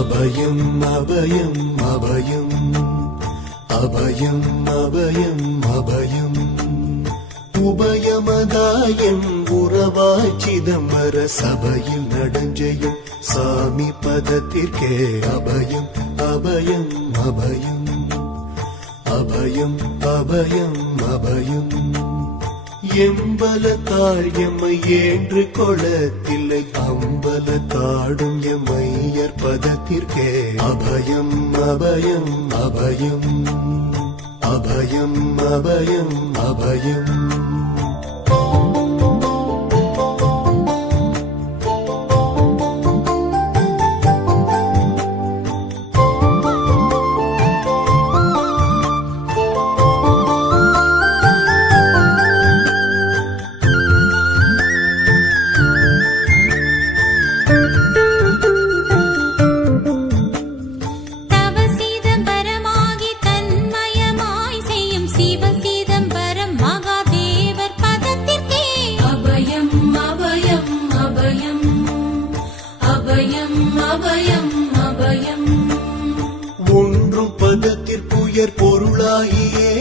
அபயம் அபயம் அபயம் அபயம் அபயம் அபயம் உபயமதாயம் உறவாய் சிதம்பர சபையில் நடஞ்செய்யும் சாமி பதத்திற்கே அபயம் அபயம் அபயம் அபயம் அபயம் அபயம் எம்பலத்தாள் எம்மை ஏன்று கொளத்தில்லை அம்பலத்தாடும் எம்மையர் பதத்திற்கே அபயம் அபயம் அபயம் அபயம் அபயம் அபயம் ஒன்றும் பதத்திற்குயர் பொருளாகியே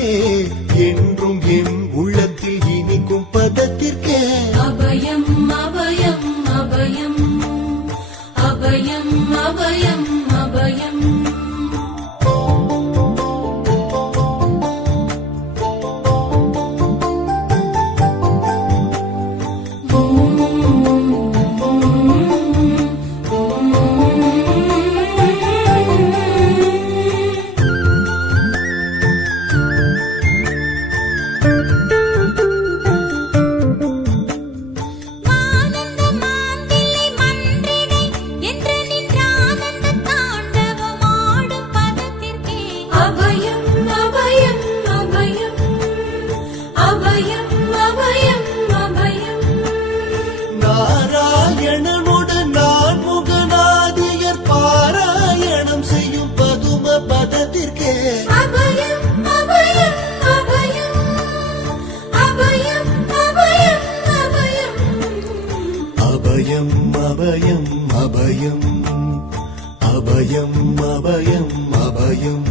என்றும் என் உள்ளத்தில் இனிக்கும் பதத்திற்கே அபயம் அபயம் அபயம் அபயம் அபயம் அபயம் நாராயணனுடன் நான் முகநாதியர் பாராயணம் செய்யும் பதும பதத்திற்கே அபயம் அபயம் அபயம் அபயம் அபயம் அபயம் அபயம் அபயம் அபயம் அபயம் அபயம் அபயம்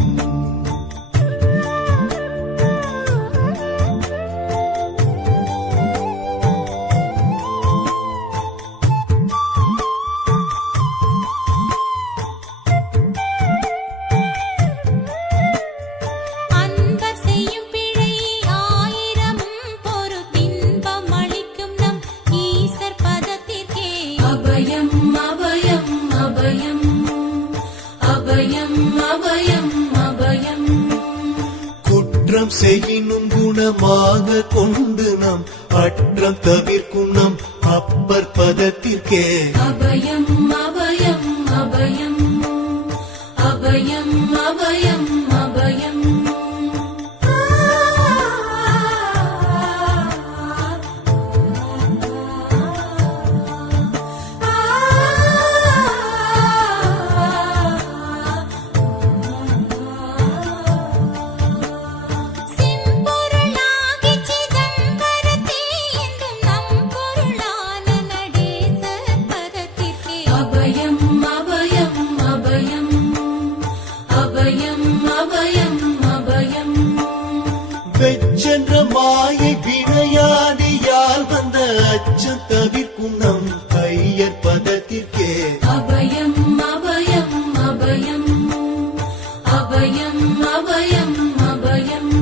குற்றம் செய்யினும் குணமாக கொண்டு நாம் அற்றம் தவிர்க்கும் நம் அப்பர் பதத்திற்கே அபயம் அபயம் அபயம் அபயம் அபயம் அபயம் வெச்சென்ற மாயை வினையாதியால் வந்த அச்சம் தவிர்க்கும் நம் ஐயர் பதத்திற்கே அபயம் அபயம் அபயம் அபயம் அபயம் அபயம்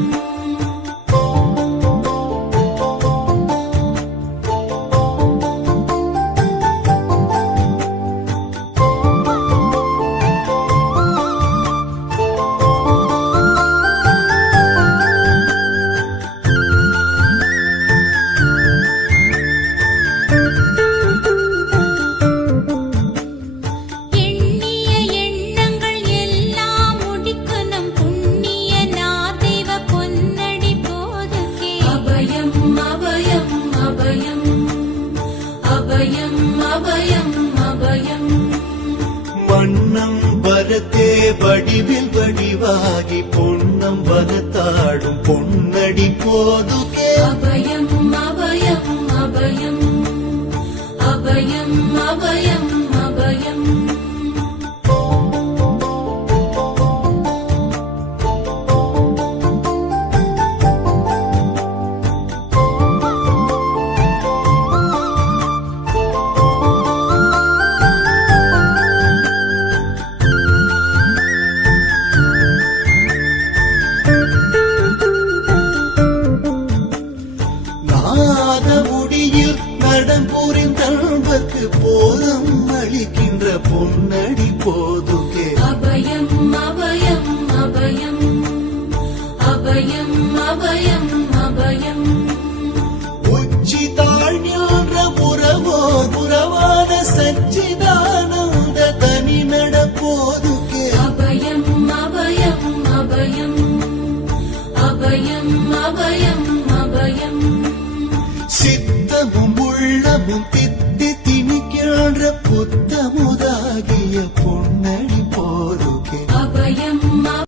மன்னம் வரத்தே வடிவில் வடிவாகி பொன்னம் வரத்தாடும் பொன்னடி போதுகே அபயம் அபயம் அபயம் அபயம் அபயம் அபயம் நாத முடியில் நடம் புரிந்தல்வர்க்கு போதம் அளிக்கின்ற பொன்னடி போதுகே அபயம் அபயம் அபயம் அபயம் அபயம் அபயம் உச்சி தாழ்நின்ற உறவோர் உறவான சச்சிதானந்த தனி நடப்போதுகே அபயம் அபயம் அபயம் அபயம் அபயம் அபயம் சித்தமும் உள்ளமும் தித்தி திணிக்கின்ற புத்தமுதாகிய பொன்னடி